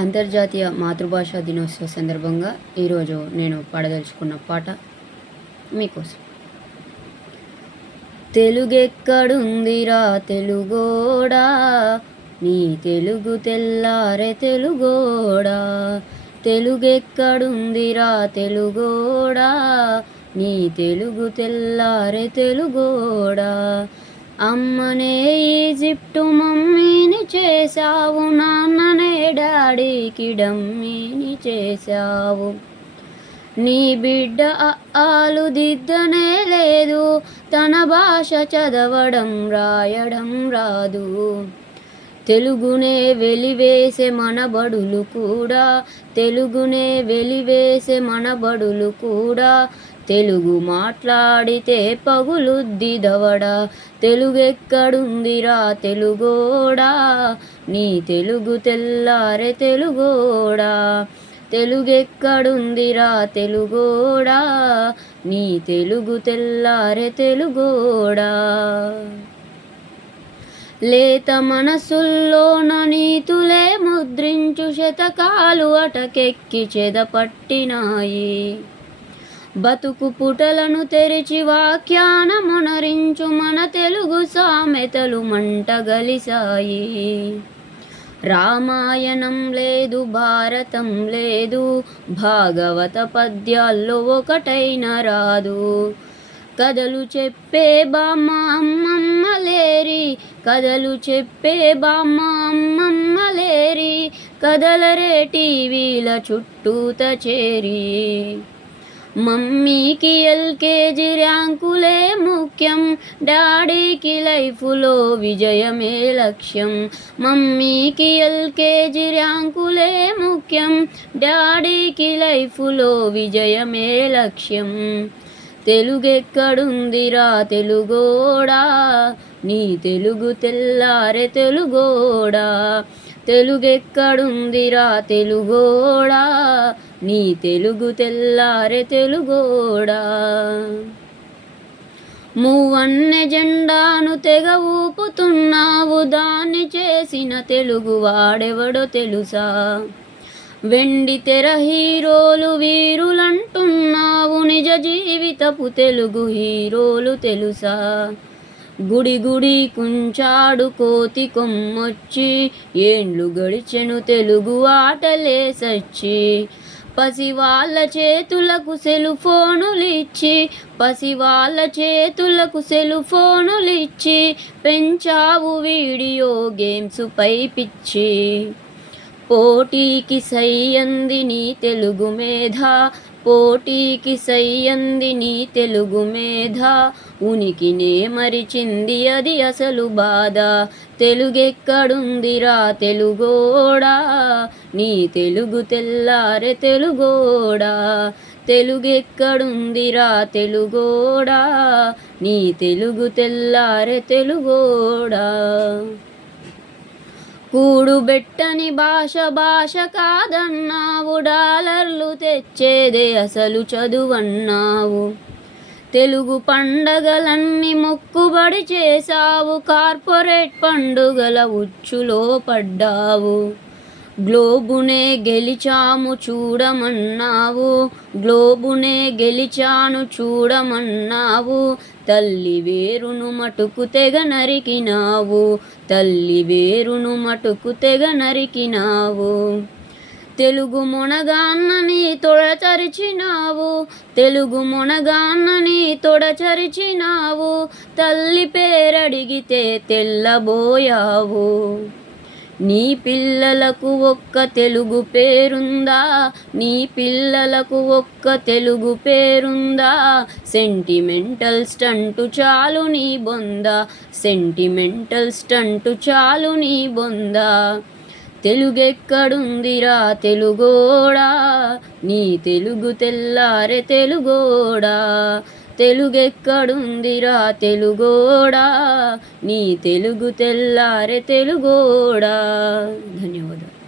అంతర్జాతీయ మాతృభాషా దినోత్సవ సందర్భంగా ఈరోజు నేను పాడదలుచుకున్న పాట మీకోసం. తెలుగెక్కడుందిరా తెలుగోడా? నీ తెలుగు తెల్లారే తెలుగోడా? తెలుగెక్కడుందిరా తెలుగోడా? నీ తెలుగు తెల్లారే తెలుగోడా? అమ్మనే ఈజిప్టు మమ్మీని చేశావు నాన్ననే డాడీకి చేశావు? నీ బిడ్డ ఆలుదిద్దనే లేదు. తన భాష చదవడం రాయడం రాదు. తెలుగునే వెలివేసే మన బడులు కూడా తెలుగునే వెలివేసే మన బడులు కూడా తెలుగు మాట్లాడితే పగులుద్ది దవడ. తెలుగెక్కడుందిరా తెలుగోడా? నీ తెలుగు తెల్లారె తెలుగోడా? తెలుగెక్కడుందిరా తెలుగోడా? నీ తెలుగు తెల్లారె తెలుగోడా? లేత మనసుల్లోన నీతులే ముద్రించు శతకాలు అటకెక్కి చెదపట్టినాయి. బతుకు పుటలను తెరిచి వాఖ్యానమునరించు మన తెలుగు సామెతలు మంటగలిసాయి రామాయణం లేదు భారతం లేదు భాగవత పద్యాల్లో ఒకటైన రాదు. కథలు చెప్పే బామ్మ అమ్మమ్మ లేరి కథలు చెప్పే బామ్మ అమ్మమ్మ లేరి కథలరే టీవీల చుట్టూత చేరి. మమ్మీకి ఎల్కేజీ ర్యాంకులే ముఖ్యం. డాడీకి లైఫ్లో విజయమే లక్ష్యం. మమ్మీకి ఎల్కేజీ ర్యాంకులే ముఖ్యం. డాడీకి లైఫ్లో విజయమే లక్ష్యం. తెలుగెక్కడుందిరా తెలుగోడా? నీ తెలుగు తెల్లారె తెలుగోడా? తెలుగెక్కడుందిరా తెలుగోడా? నీ తెలుగు తెల్లారె తెలుగోడా. మువ్వన్నె జెండాను తెగ ఊపుతున్నావు దాన్ని చేసిన తెలుగు వాడెవడో తెలుసా? వెండి తెర హీరోలు వీరులంటున్నావు నిజ జీవితపు తెలుగు హీరోలు తెలుసా? గుడి గుడి కుంచాడు కోతి కొమ్మొచ్చి ఏండ్లు గడిచెను తెలుగు ఆటలే సచ్చి. పసివాళ్ళ చేతులకు సెలు ఫోనులిచ్చి పసివాళ్ళ చేతులకు సెలు ఫోనులిచ్చి పెంచావు వీడియో గేమ్స్ పై పిచ్చి. పోటీకి సయ్యంది నీ తెలుగు మేధ పోటీకి సయ్యంది నీ తెలుగు మేధ. ఉనికినే మరిచింది అది అసలు బాధ. తెలుగెక్కడుందిరా తెలుగోడా? నీ తెలుగు తెల్లారె తెలుగోడా? తెలుగెక్కడుందిరా తెలుగోడా? నీ తెలుగు తెల్లారె తెలుగోడా? కూడుబెట్టని భాష భాష కాదన్నావు డాలర్లు తెచ్చేదే అసలు చదువన్నావు. తెలుగు పండగలన్నీ మొక్కుబడి చేశావు కార్పొరేట్ పండుగల ఉచ్చులో పడ్డావు. గ్లోబునే గెలిచాము చూడమన్నావు గ్లోబునే గెలిచాను చూడమన్నావు. తల్లి వేరును మటుకు తెగ నరికినావు. తల్లి వేరును మటుకు తెగ నరికినావు. తెలుగు మునగాన్నని తొడచరిచినావు తెలుగు మునగాన్నని తొడచరిచినావు తల్లి పేరడిగితే తెల్లబోయావు. నీ పిల్లలకు ఒక్క తెలుగు పేరుందా? నీ పిల్లలకు ఒక్క తెలుగు పేరుందా? సెంటిమెంటల్ స్టంటు చాలు నీ బొంద. సెంటిమెంటల్ స్టంటు చాలు నీ బొంద. తెలుగెక్కడుందిరా తెలుగోడా? నీ తెలుగు తెల్లారె తెలుగోడా? తెలుగెక్కడుందిరా తెలుగోడా? నీ తెలుగు తెల్లారే తెలుగోడా? ధన్యవాదాలు.